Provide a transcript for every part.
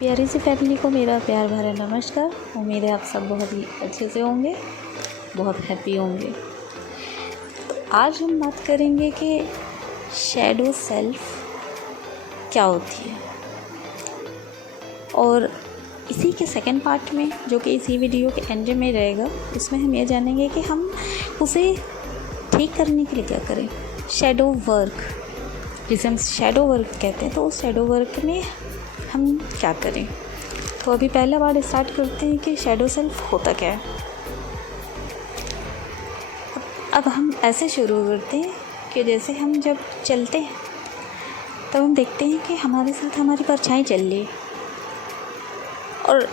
प्यारी सी फैमिली को मेरा प्यार भरा नमस्कार। उम्मीद है आप सब बहुत ही अच्छे से होंगे, बहुत हैप्पी होंगे। तो आज हम बात करेंगे कि शैडो सेल्फ क्या होती है, और इसी के सेकंड पार्ट में जो कि इसी वीडियो के एंड में रहेगा, उसमें हम ये जानेंगे कि हम उसे ठीक करने के लिए क्या करें। शैडो वर्क, जिसे हम शैडो वर्क कहते हैं, तो उस शैडो वर्क में हम क्या करें। तो अभी पहला बार स्टार्ट करते हैं कि शैडो सेल्फ होता क्या है। अब हम ऐसे शुरू करते हैं कि जैसे हम जब चलते हैं तब हम देखते हैं कि हमारे साथ हमारी परछाई चल रही है, और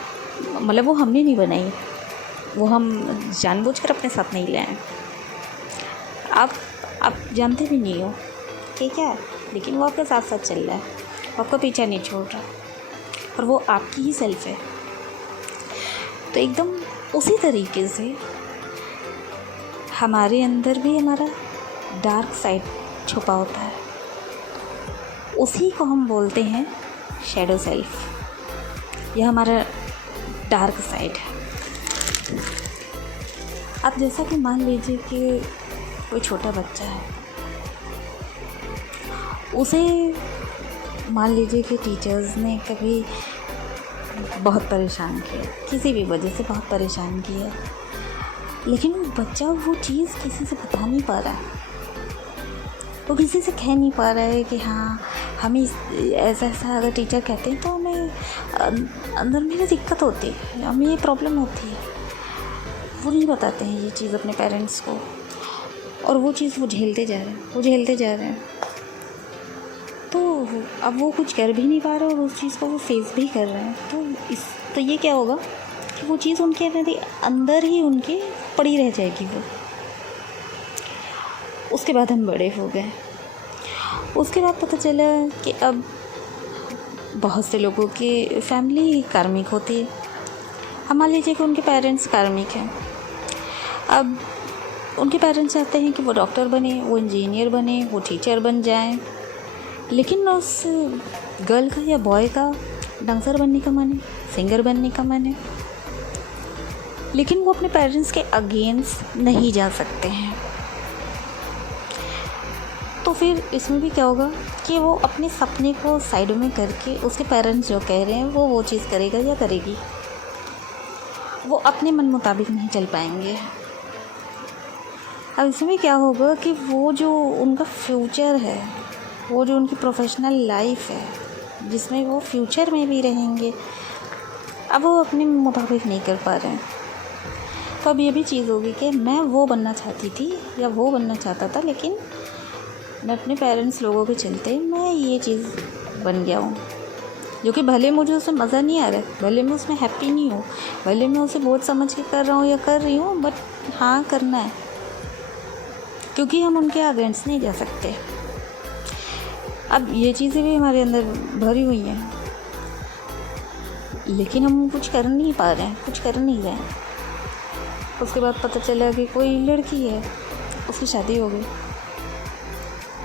मतलब वो हमने नहीं बनाई, वो हम जानबूझकर अपने साथ नहीं ले आए। आप जानते भी नहीं हो कि क्या है, लेकिन वो आपके साथ साथ चल रहा है, आपका पीछा नहीं छोड़ रहा, और वो आपकी ही सेल्फ है। तो एकदम उसी तरीके से हमारे अंदर भी हमारा डार्क साइड छुपा होता है, उसी को हम बोलते हैं शैडो सेल्फ। यह हमारा डार्क साइड है। अब जैसा कि मान लीजिए कि कोई छोटा बच्चा है, उसे मान लीजिए कि टीचर्स ने कभी बहुत परेशान किया, किसी भी वजह से बहुत परेशान किया, लेकिन वो बच्चा वो चीज़ किसी से बता नहीं पा रहा है, वो किसी से कह नहीं पा रहा है कि हाँ हमें ऐसा ऐसा अगर टीचर कहते हैं तो हमें अंदर में दिक्कत होती है, हमें ये प्रॉब्लम होती है। वो नहीं बताते हैं ये चीज़ अपने पेरेंट्स को, और वो चीज़ वो झेलते जा रहे हैं। तो अब वो कुछ कर भी नहीं पा रहे और उस चीज़ को वो फेस भी कर रहे हैं। तो ये क्या होगा कि वो चीज़ उनके अंदर ही उनके पड़ी रह जाएगी। वो उसके बाद हम बड़े हो गए, उसके बाद पता चला कि अब बहुत से लोगों की फैमिली कार्मिक होती है। हम मान लीजिए कि उनके पेरेंट्स कार्मिक हैं। अब उनके पेरेंट्स चाहते हैं कि वो डॉक्टर बने, वो इंजीनियर बने, वो टीचर बन जाएं, लेकिन उस गर्ल का या बॉय का डांसर बनने का मन है, सिंगर बनने का मन है, लेकिन वो अपने पेरेंट्स के अगेंस्ट नहीं जा सकते हैं। तो फिर इसमें भी क्या होगा कि वो अपने सपने को साइड में करके उसके पेरेंट्स जो कह रहे हैं वो चीज़ करेगा या करेगी, वो अपने मन मुताबिक नहीं चल पाएंगे। अब इसमें क्या होगा कि वो जो उनका फ्यूचर है, वो जो उनकी प्रोफेशनल लाइफ है जिसमें वो फ्यूचर में भी रहेंगे, अब वो अपने मुताबिक नहीं कर पा रहे हैं। तो अब ये भी चीज़ होगी कि मैं वो बनना चाहती थी या वो बनना चाहता था, लेकिन मैं अपने पेरेंट्स लोगों के चलते मैं ये चीज़ बन गया हूँ, जो कि भले मुझे उसमें मज़ा नहीं आ रहा है, भले मैं उसमें हैप्पी नहीं हूँ, भले मैं उसे बहुत समझ के कर रहा हूँ या कर रही हूँ, बट हाँ करना है, क्योंकि हम उनके अगेंस्ट नहीं जा सकते। अब ये चीज़ें भी हमारे अंदर भरी हुई हैं, लेकिन हम कुछ कर नहीं पा रहे हैं, कुछ कर नहीं रहे हैं। उसके बाद पता चला कि कोई लड़की है, उसकी शादी हो गई।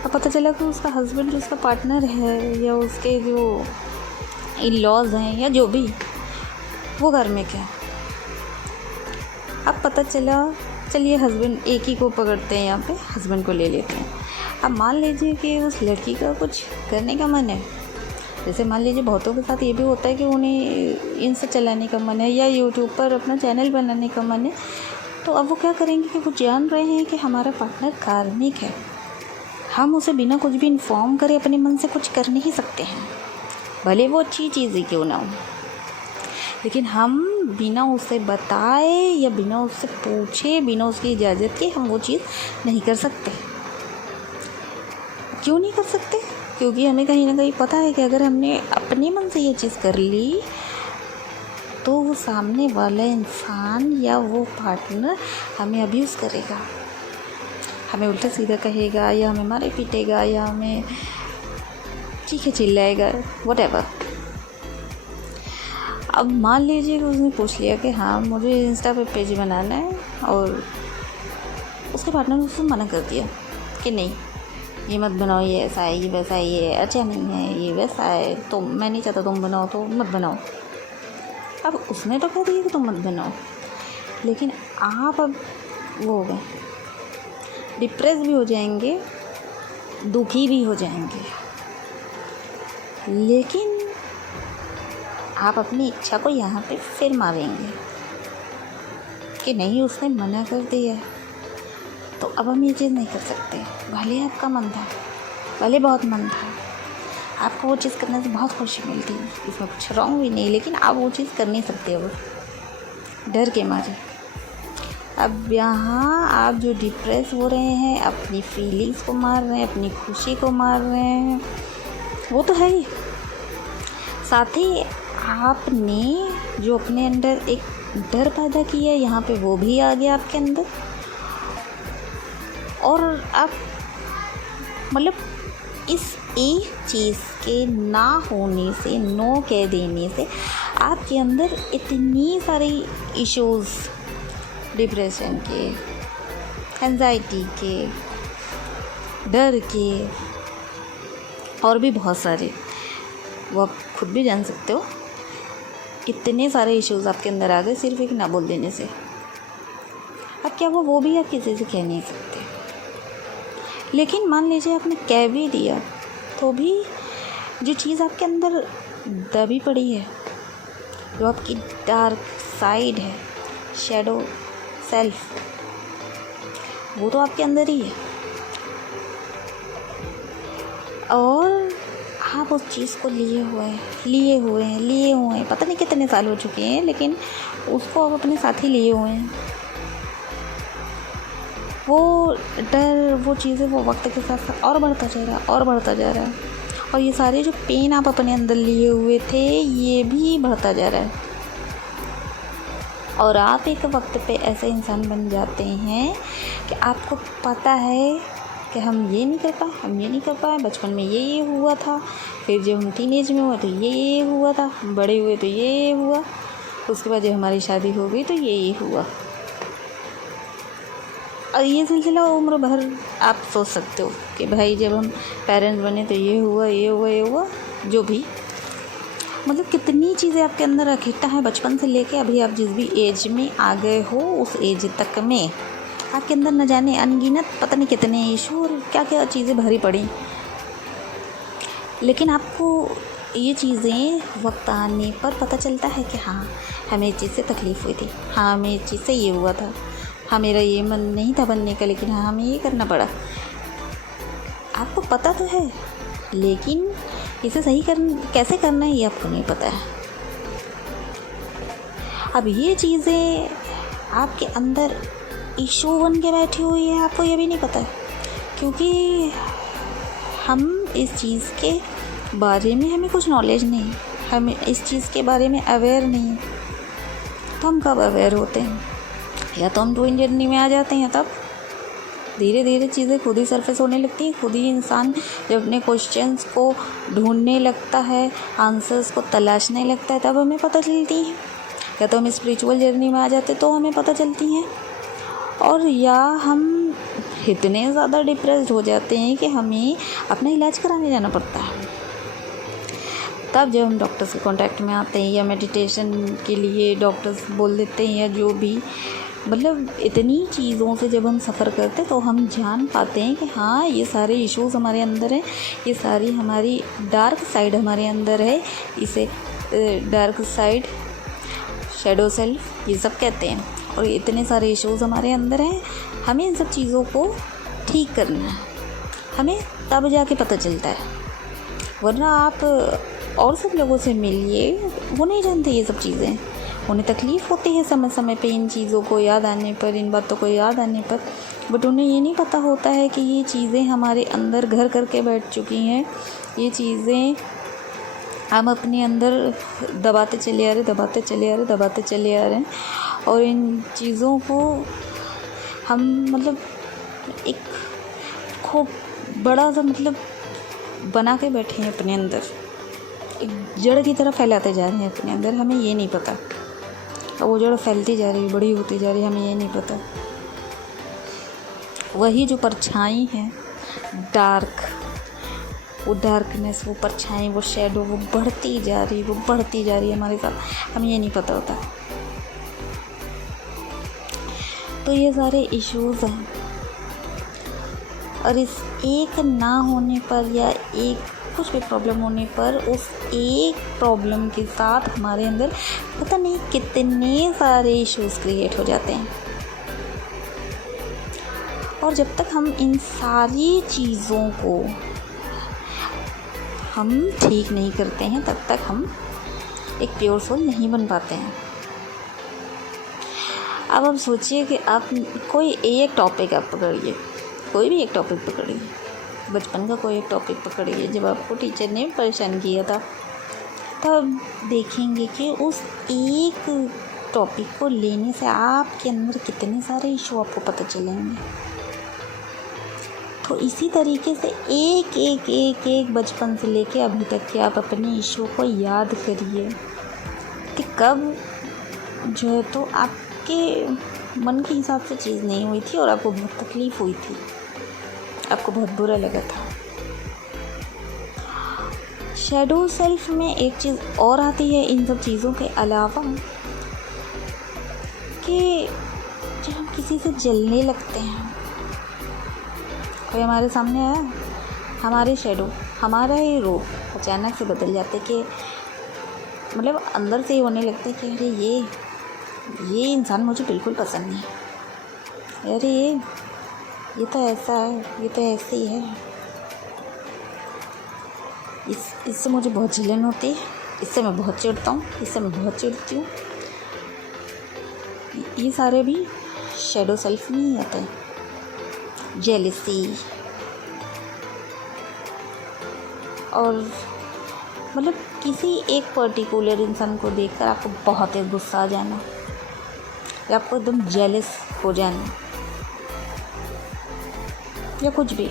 अब पता चला कि उसका हस्बैंड जो उसका पार्टनर है या उसके जो इन लॉज हैं या जो भी, वो कार्मिक है। अब पता चला, चलिए हस्बैंड एक ही को पकड़ते हैं, यहाँ पे हस्बैंड को ले लेते हैं। अब मान लीजिए कि उस लड़की का कुछ करने का मन है, जैसे मान लीजिए बहुतों के साथ ये भी होता है कि उन्हें इंस्टा चलाने का मन है या यूट्यूब पर अपना चैनल बनाने का मन है। तो अब वो क्या करेंगे कि वो जान रहे हैं कि हमारा पार्टनर कार्मिक है, हम उसे बिना कुछ भी इन्फॉर्म करे अपने मन से कुछ कर नहीं सकते हैं, भले वो अच्छी चीज़ ही क्यों ना हो, लेकिन हम बिना उसे बताए या बिना उससे पूछे, बिना उसकी इजाज़त के हम वो चीज़ नहीं कर सकते। क्यों नहीं कर सकते? क्योंकि हमें कहीं ना कहीं पता है कि अगर हमने अपने मन से ये चीज़ कर ली तो वो सामने वाला इंसान या वो पार्टनर हमें अब्यूज़ करेगा, हमें उल्टा सीधा कहेगा, या हमें मारे पीटेगा, या हमें चीखे चिल्लाएगा, व्हाटएवर। अब मान लीजिए कि उसने पूछ लिया कि हाँ मुझे इंस्टा पे पेज बनाना है, और उसके पार्टनर ने उसको मना कर दिया कि नहीं ये मत बनाओ, ये ऐसा है, ये वैसा है, ये अच्छा नहीं है, ये वैसा है, तो मैं नहीं चाहता तुम बनाओ, तो मत बनाओ। अब उसने तो कह दिया कि तुम मत बनाओ, लेकिन आप अब वो हो गए, डिप्रेस भी हो जाएंगे, दुखी भी हो जाएंगे, लेकिन आप अपनी इच्छा को यहाँ पे फिर मारेंगे कि नहीं, उसने मना कर दिया तो अब हम ये चीज़ नहीं कर सकते। भले आपका मन था, भले बहुत मन था, आपको वो चीज़ करने से बहुत खुशी मिलती है, इसमें कुछ रॉन्ग भी नहीं, लेकिन आप वो चीज़ कर नहीं सकते अब डर के मारे। अब यहाँ आप जो डिप्रेस हो रहे हैं, अपनी फीलिंग्स को मार रहे हैं, अपनी खुशी को मार रहे हैं, वो तो है ही, साथ ही आपने जो अपने अंदर एक डर पैदा किया है यहाँ पे, वो भी आ गया आपके अंदर। और आप मतलब इस एक चीज़ के ना होने से, नो कह देने से आपके अंदर इतनी सारी इश्यूज़, डिप्रेशन के, एंजाइटी के, डर के, और भी बहुत सारे, वो आप खुद भी जान सकते हो, इतने सारे इश्यूज़ आपके अंदर आ गए सिर्फ एक ना बोल देने से। अब क्या वो भी आप किसी से कह नहीं सकते, लेकिन मान लीजिए आपने कह भी दिया तो भी जो चीज़ आपके अंदर दबी पड़ी है, जो आपकी डार्क साइड है, शैडो सेल्फ, वो तो आपके अंदर ही है। और आप उस चीज़ को लिए हुए हैं, पता नहीं कितने साल हो चुके हैं, लेकिन उसको आप अपने साथ ही लिए हुए हैं। वो डर, वो चीज़ें, वो वक्त के साथ साथ और बढ़ता जा रहा है, और ये सारे जो पेन आप अपने अंदर लिए हुए थे, ये भी बढ़ता जा रहा है। और आप एक वक्त पे ऐसे इंसान बन जाते हैं कि आपको पता है कि हम ये नहीं कर पाए, बचपन में ये हुआ था, फिर जब हम टीनेज में हुआ तो ये हुआ था, बड़े हुए तो ये हुआ, उसके बाद जब हमारी शादी हो गई तो ये हुआ। और ये सिलसिला उम्र भर आप सोच सकते हो कि भाई जब हम पेरेंट्स बने तो ये हुआ, जो भी, मतलब कितनी चीज़ें आपके अंदर इकट्ठा है बचपन से लेके अभी आप जिस भी एज में आ गए हो, उस एज तक में आपके अंदर न जाने अनगिनत पता नहीं कितने इशू और क्या क्या चीज़ें भरी पड़ी। लेकिन आपको ये चीज़ें वक्त आने पर पता चलता है कि हाँ, हमें इस चीज़ से तकलीफ़ हुई थी, हाँ हमें इस चीज़ से ये हुआ था, हाँ मेरा ये मन नहीं था बनने का, लेकिन हाँ हमें ये करना पड़ा। आपको पता तो है, लेकिन इसे सही कैसे करना है ये आपको नहीं पता है। अब ये चीज़ें आपके अंदर इशू बन के बैठी हुई है, आपको ये भी नहीं पता है, क्योंकि हम इस चीज़ के बारे में, हमें कुछ नॉलेज नहीं, हमें इस चीज़ के बारे में अवेयर नहीं। तो हम कब अवेयर होते हैं? या तो हम ट्विन जर्नी में आ जाते हैं, तब धीरे धीरे चीज़ें खुद ही सरफेस होने लगती हैं। खुद ही इंसान जब अपने क्वेश्चंस को ढूंढने लगता है, आंसर्स को तलाशने लगता है, तब हमें पता चलती हैं। या तो हम स्पिरिचुअल जर्नी में आ जाते तो हमें पता चलती हैं, और या हम इतने ज़्यादा डिप्रेस्ड हो जाते हैं कि हमें अपना इलाज कराने जाना पड़ता है। तब जब हम डॉक्टर्स के कांटेक्ट में आते हैं, या मेडिटेशन के लिए डॉक्टर्स बोल देते हैं, या जो भी, मतलब इतनी चीज़ों से जब हम सफ़र करते हैं तो हम जान पाते हैं कि हाँ, ये सारे इश्यूज़ हमारे अंदर हैं, ये सारी हमारी डार्क साइड हमारे अंदर है। इसे डार्क साइड, शैडो सेल्फ, ये सब कहते हैं। और इतने सारे इश्यूज़ हमारे अंदर हैं, हमें इन सब चीज़ों को ठीक करना है, हमें तब जाके पता चलता है। वरना आप और सब लोगों से मिलिए, वो नहीं जानते ये सब चीज़ें, उन्हें तकलीफ़ होती है समय समय पे इन चीज़ों को याद आने पर, इन बातों को याद आने पर, बट उन्हें ये नहीं पता होता है कि ये चीज़ें हमारे अंदर घर करके बैठ चुकी हैं। ये चीज़ें हम अपने अंदर दबाते चले आ रहे हैं, और इन चीज़ों को हम मतलब एक खूब बड़ा सा मतलब बना के बैठे हैं अपने अंदर, एक जड़ की तरह फैलाते जा रहे हैं अपने अंदर, हमें ये नहीं पता। और वो जड़ फैलती जा रही है, बड़ी होती जा रही है, हमें ये नहीं पता। वही जो परछाई है डार्क, वो डार्कनेस, वो परछाई, वो शैडो, वो बढ़ती जा रही है हमारे साथ, हमें ये नहीं पता होता। तो ये सारे इश्यूज़ हैं, और इस एक ना होने पर या एक कुछ भी प्रॉब्लम होने पर उस एक प्रॉब्लम के साथ हमारे अंदर पता नहीं कितने सारे इश्यूज़ क्रिएट हो जाते हैं। और जब तक हम इन सारी चीज़ों को हम ठीक नहीं करते हैं तब तक हम एक प्योर सोल नहीं बन पाते हैं। अब आप सोचिए कि आप कोई एक टॉपिक आप पकड़िए, कोई भी एक टॉपिक पकड़िए, बचपन का कोई एक टॉपिक पकड़िए जब आपको टीचर ने परेशान किया था, तब देखेंगे कि उस एक टॉपिक को लेने से आपके अंदर कितने सारे इशू आपको पता चलेंगे। तो इसी तरीके से एक बचपन से लेके अभी तक के आप अपने इशू को याद करिए कि कब जो है तो आपके मन के हिसाब से चीज़ नहीं हुई थी और आपको बहुत तकलीफ़ हुई थी, आपको बहुत बुरा लगा था। शैडो सेल्फ में एक चीज़ और आती है इन सब चीज़ों के अलावा कि जब हम किसी से जलने लगते हैं, कोई हमारे सामने आया, हमारे शैडो, हमारा ही रूप अचानक से बदल जाते कि मतलब अंदर से ही होने लगते कि अरे ये इंसान मुझे बिल्कुल पसंद नहीं, अरे ये तो ऐसा है, ये तो ऐसे ही है, इससे मुझे बहुत जलन होती है, इससे मैं बहुत चिढ़ता हूँ, इससे मैं बहुत चिढ़ती हूँ। ये सारे भी शैडो सेल्फ में ही आते हैं। जेलसी और मतलब किसी एक पर्टिकुलर इंसान को देखकर आपको बहुत ही गुस्सा आ जाना या आपको एकदम जेलस हो जाना या कुछ भी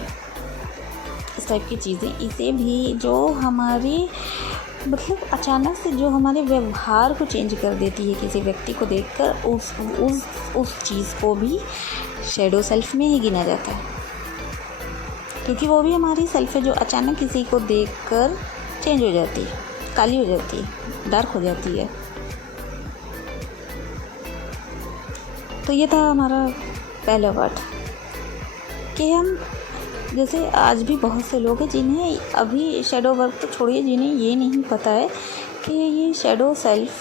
इस टाइप की चीज़ें, इसे भी जो हमारी मतलब अचानक से जो हमारे व्यवहार को चेंज कर देती है किसी व्यक्ति को देखकर, उस चीज़ को भी शैडो सेल्फ में ही गिना जाता है, क्योंकि वो भी हमारी सेल्फ है जो अचानक किसी को देखकर चेंज हो जाती है, काली हो जाती है, डार्क हो जाती है। तो ये था हमारा पहला पार्ट कि हम जैसे आज भी बहुत से लोग हैं जिन्हें अभी शैडो वर्क तो छोड़िए, जिन्हें ये नहीं पता है कि ये शैडो सेल्फ,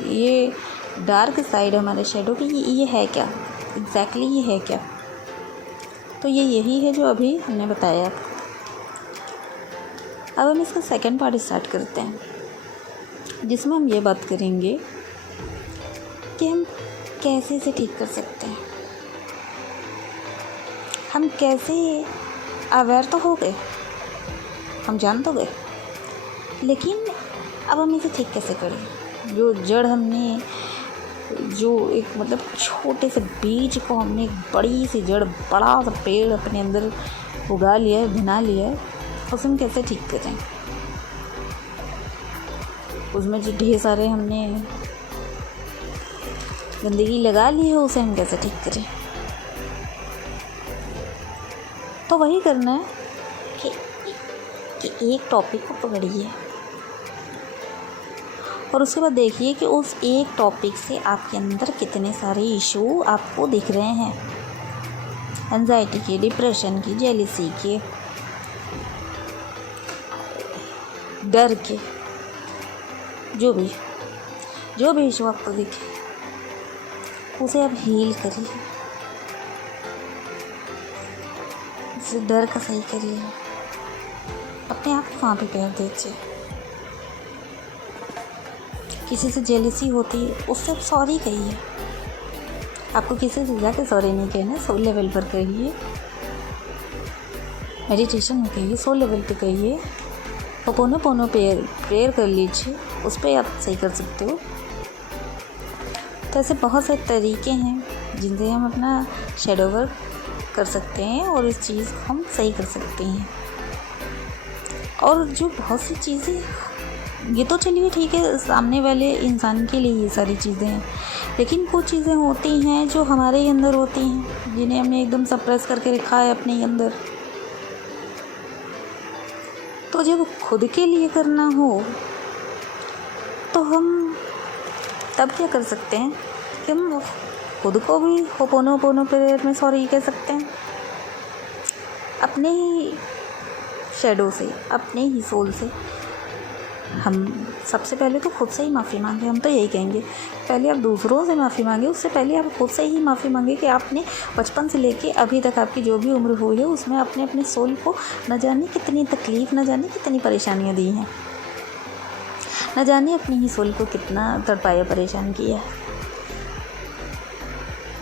ये डार्क साइड हमारे शैडो की, ये है क्या एग्जैक्टली, ये है क्या। तो ये यही है जो अभी हमने बताया आपको। अब हम इसका सेकंड पार्ट स्टार्ट करते हैं, जिसमें हम ये बात करेंगे कि हम कैसे इसे ठीक कर सकते हैं। हम कैसे अवेयर तो हो गए, हम जान तो गए, लेकिन अब हम इसे ठीक कैसे करें। जो जड़ हमने, जो एक मतलब छोटे से बीज को हमने एक बड़ी सी जड़, बड़ा सा पेड़ अपने अंदर उगा लिया है, बना लिया है, उसे हम कैसे ठीक करें। उसमें जो ढेर सारे हमने गंदगी लगा ली है, उसे हम कैसे ठीक करें। तो वही करना है कि एक टॉपिक को पकड़िए और उसके बाद देखिए कि उस एक टॉपिक से आपके अंदर कितने सारे इशू आपको दिख रहे हैं, एंजाइटी के, डिप्रेशन की, जेलसी के, डर के, जो भी इशू आपको दिखे उसे आप हील करिए, उसे डर का सही करिए, अपने आप को वहाँ पे प्यार दीजिए। किसी से जेलसी होती है उससे आप सॉरी कहिए, आपको किसी से जाकर सॉरी नहीं कहना, सोल लेवल पर कहिए, मेडिटेशन में कहिए, सोल लेवल पे कहिए, पोनो प्रेयर कर लीजिए, उस पर आप सही कर सकते हो। तो ऐसे बहुत से तरीके हैं जिनसे हम अपना शैडो वर्क कर सकते हैं और इस चीज़ को हम सही कर सकते हैं। और जो बहुत सी चीज़ें, ये तो चलिए ठीक है सामने वाले इंसान के लिए ये सारी चीज़ें हैं, लेकिन कुछ चीज़ें होती हैं जो हमारे ही अंदर होती हैं, जिन्हें हमने एकदम सप्रेस करके रखा है अपने ही अंदर, और जब खुद के लिए करना हो तो हम तब क्या कर सकते हैं कि हम खुद को भी होपोनोपोनो प्रेयर में सॉरी कह सकते हैं, अपने ही शैडो से, अपने ही सोल से। हम सबसे पहले तो खुद से ही माफ़ी मांगे। हम तो यही कहेंगे, पहले आप दूसरों से माफ़ी मांगे, उससे पहले आप खुद से ही माफ़ी मांगे कि आपने बचपन से लेके अभी तक आपकी जो भी उम्र हुई है उसमें आपने अपने सोल को न जाने कितनी तकलीफ़, न जाने कितनी परेशानियाँ दी हैं, न जाने अपनी ही सोल को कितना तड़पाया, परेशान किया है।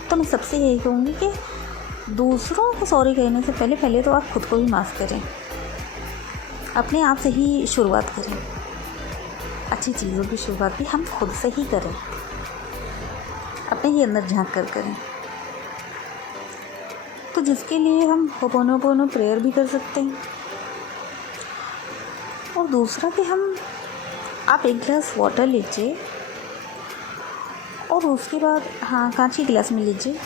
तो मैं सबसे यही कहूँगी कि दूसरों को सॉरी कहने से पहले तो आप खुद को भी माफ़ करें, अपने आप से ही शुरुआत करें। अच्छी चीज़ों की शुरुआत भी हम खुद से ही करें, अपने ही अंदर झांक कर करें। तो जिसके लिए हम होपोनोपोनो प्रेयर भी कर सकते हैं। और दूसरा कि आप एक गिलास वाटर लीजिए और उसके बाद कांच के गिलास में लीजिए,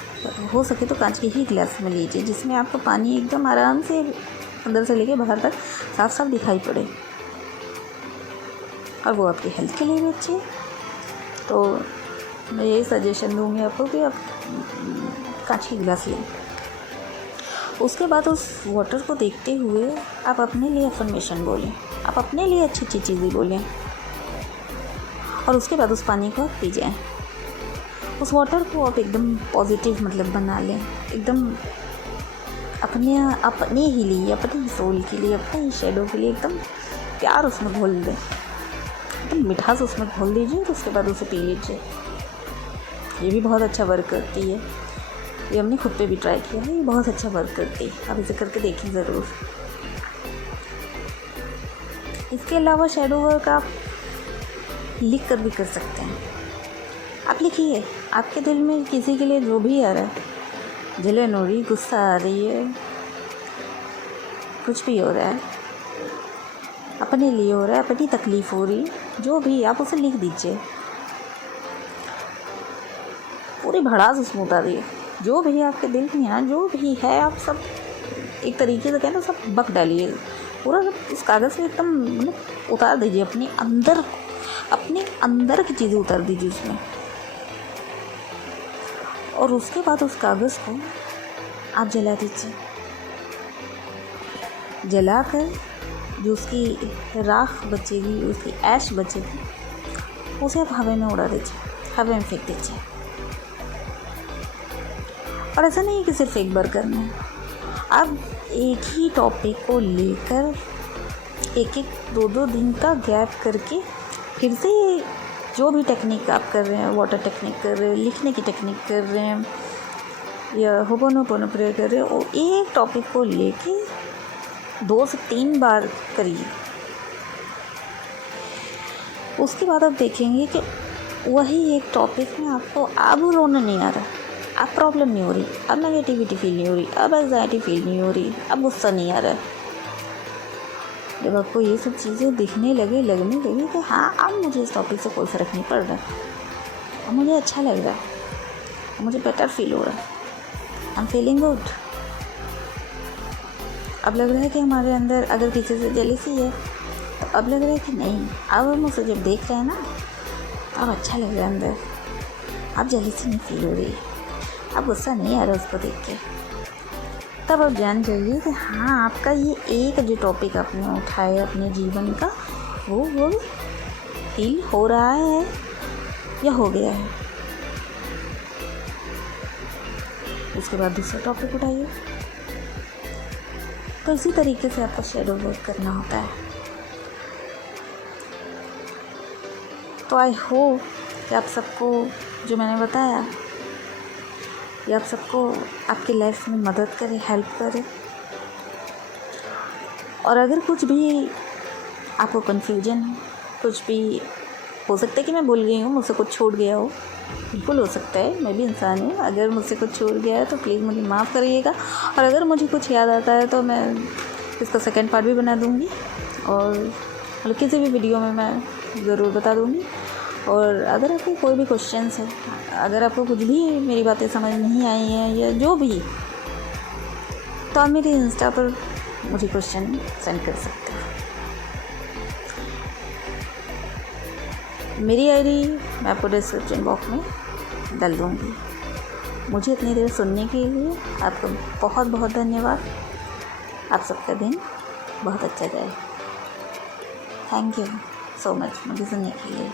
हो सके तो कांच के ही गिलास में लीजिए जिसमें आपको पानी एकदम आराम से अंदर से लेके बाहर तक साफ साफ दिखाई पड़े, और वो आपकी हेल्थ के लिए भी अच्छी है। तो मैं यही सजेशन दूँगी आपको कि आप कांच की गिलास लें। उसके बाद उस वाटर को देखते हुए आप अपने लिए अफर्मेशन बोलें, आप अपने लिए अच्छी अच्छी चीज़ें बोलें, और उसके बाद उस पानी को आप पी जाएँ। उस वाटर को आप एकदम पॉजिटिव बना लें, एकदम अपने ही लिए, अपने ही सोल के लिए, अपने ही शैडो के लिए एकदम प्यार उसमें घोल दें, एकदम मिठास उसमें घोल दीजिए और उसके बाद उसे पी लीजिए। ये भी बहुत अच्छा वर्क करती है, ये हमने खुद पे भी ट्राई किया है, ये बहुत अच्छा वर्क करती है। आप इसे करके देखें ज़रूर। इसके अलावा शैडो वर्क आप लिख कर भी कर सकते हैं। आप लिखिए, आपके दिल में किसी के लिए जो भी आ रहा है, जलन हो रही, गुस्सा आ रही है, कुछ भी हो रहा है, अपने लिए हो रहा है, अपनी तकलीफ़ हो रही, जो भी, आप उसे लिख दीजिए, पूरी भड़ास उसमें उतारिए। जो भी आपके दिल में है, जो भी है, आप सब एक तरीके से कहना सब बक डालिए, पूरा सब उस कागज़ में एकदम उतार दीजिए, अपने अंदर की चीज़ें उतार दीजिए उसमें। और उसके बाद उस कागज़ को आप जला दीजिए। जलाकर जो उसकी राख बचेगी, उसकी ऐश बचेगी, उसे आप हवा में उड़ा दीजिए, हवा में फेंक दीजिए। और ऐसा नहीं कि सिर्फ एक बार करना है, आप एक ही टॉपिक को लेकर एक 2-2 दिन का गैप करके फिर से जो भी टेक्निक आप कर रहे हैं, वाटर टेक्निक कर रहे हैं, लिखने की टेक्निक कर रहे हैं, या होपोनोपोनो प्रेयर कर रहे हैं, और एक टॉपिक को लेके 2 से 3 बार करिए। उसके बाद आप देखेंगे कि वही एक टॉपिक में आपको अब रोना नहीं आ रहा, अब प्रॉब्लम नहीं हो रही, अब नेगेटिविटी फील नहीं हो रही, अब एंग्जाइटी फील नहीं हो रही, अब गुस्सा नहीं आ रहा है। जब आपको ये सब चीज़ें लगने लगे कि हाँ, अब मुझे इस टॉपिक से कोई फ़र्क नहीं पड़ रहा, अब मुझे अच्छा लग रहा है, अब मुझे बेटर फील हो रहा है, आई एम फीलिंग गुड। अब लग रहा है कि हमारे अंदर अगर किसी से जेलसी है तो अब लग रहा है कि नहीं, अब हम उसे जब देख रहे हैं ना, अब अच्छा लग रहा है अंदर, अब जेलसी नहीं फील हो रही, अब गुस्सा नहीं आ रहा उसको देख के। तब आप जान जाइए कि हाँ, आपका ये एक जो टॉपिक आपने उठाया अपने जीवन का, वो फील हो रहा है या हो गया है। उसके बाद दूसरा टॉपिक उठाइए। तो इसी तरीके से आपको शैडो वर्क करना होता है। तो आई होप कि आप सबको जो मैंने बताया, ये आप सबको आपकी लाइफ में मदद करे, हेल्प करे। और अगर कुछ भी आपको कन्फ्यूजन है, कुछ भी हो सकता है कि मैं भूल गई हूँ, मुझसे कुछ छूट गया हो, बिल्कुल हो सकता है, मैं भी इंसान हूँ। अगर मुझसे कुछ छूट गया है तो प्लीज़ मुझे माफ़ करिएगा। और अगर मुझे कुछ याद आता है तो मैं इसका सेकंड पार्ट भी बना दूँगी, और किसी भी वीडियो में मैं ज़रूर बता दूँगी। और अगर आपके कोई भी क्वेश्चंस है, अगर आपको कुछ भी मेरी बातें समझ नहीं आई हैं या जो भी, तो आप मेरे इंस्टा पर मुझे क्वेश्चन सेंड कर सकते हैं। मेरी आईडी मैं आपको डिस्क्रिप्शन बॉक्स में डाल दूँगी। मुझे इतनी देर सुनने के लिए आपका बहुत बहुत धन्यवाद। आप सबका दिन बहुत अच्छा जाए। थैंक यू सो मच मुझे सुनने के लिए।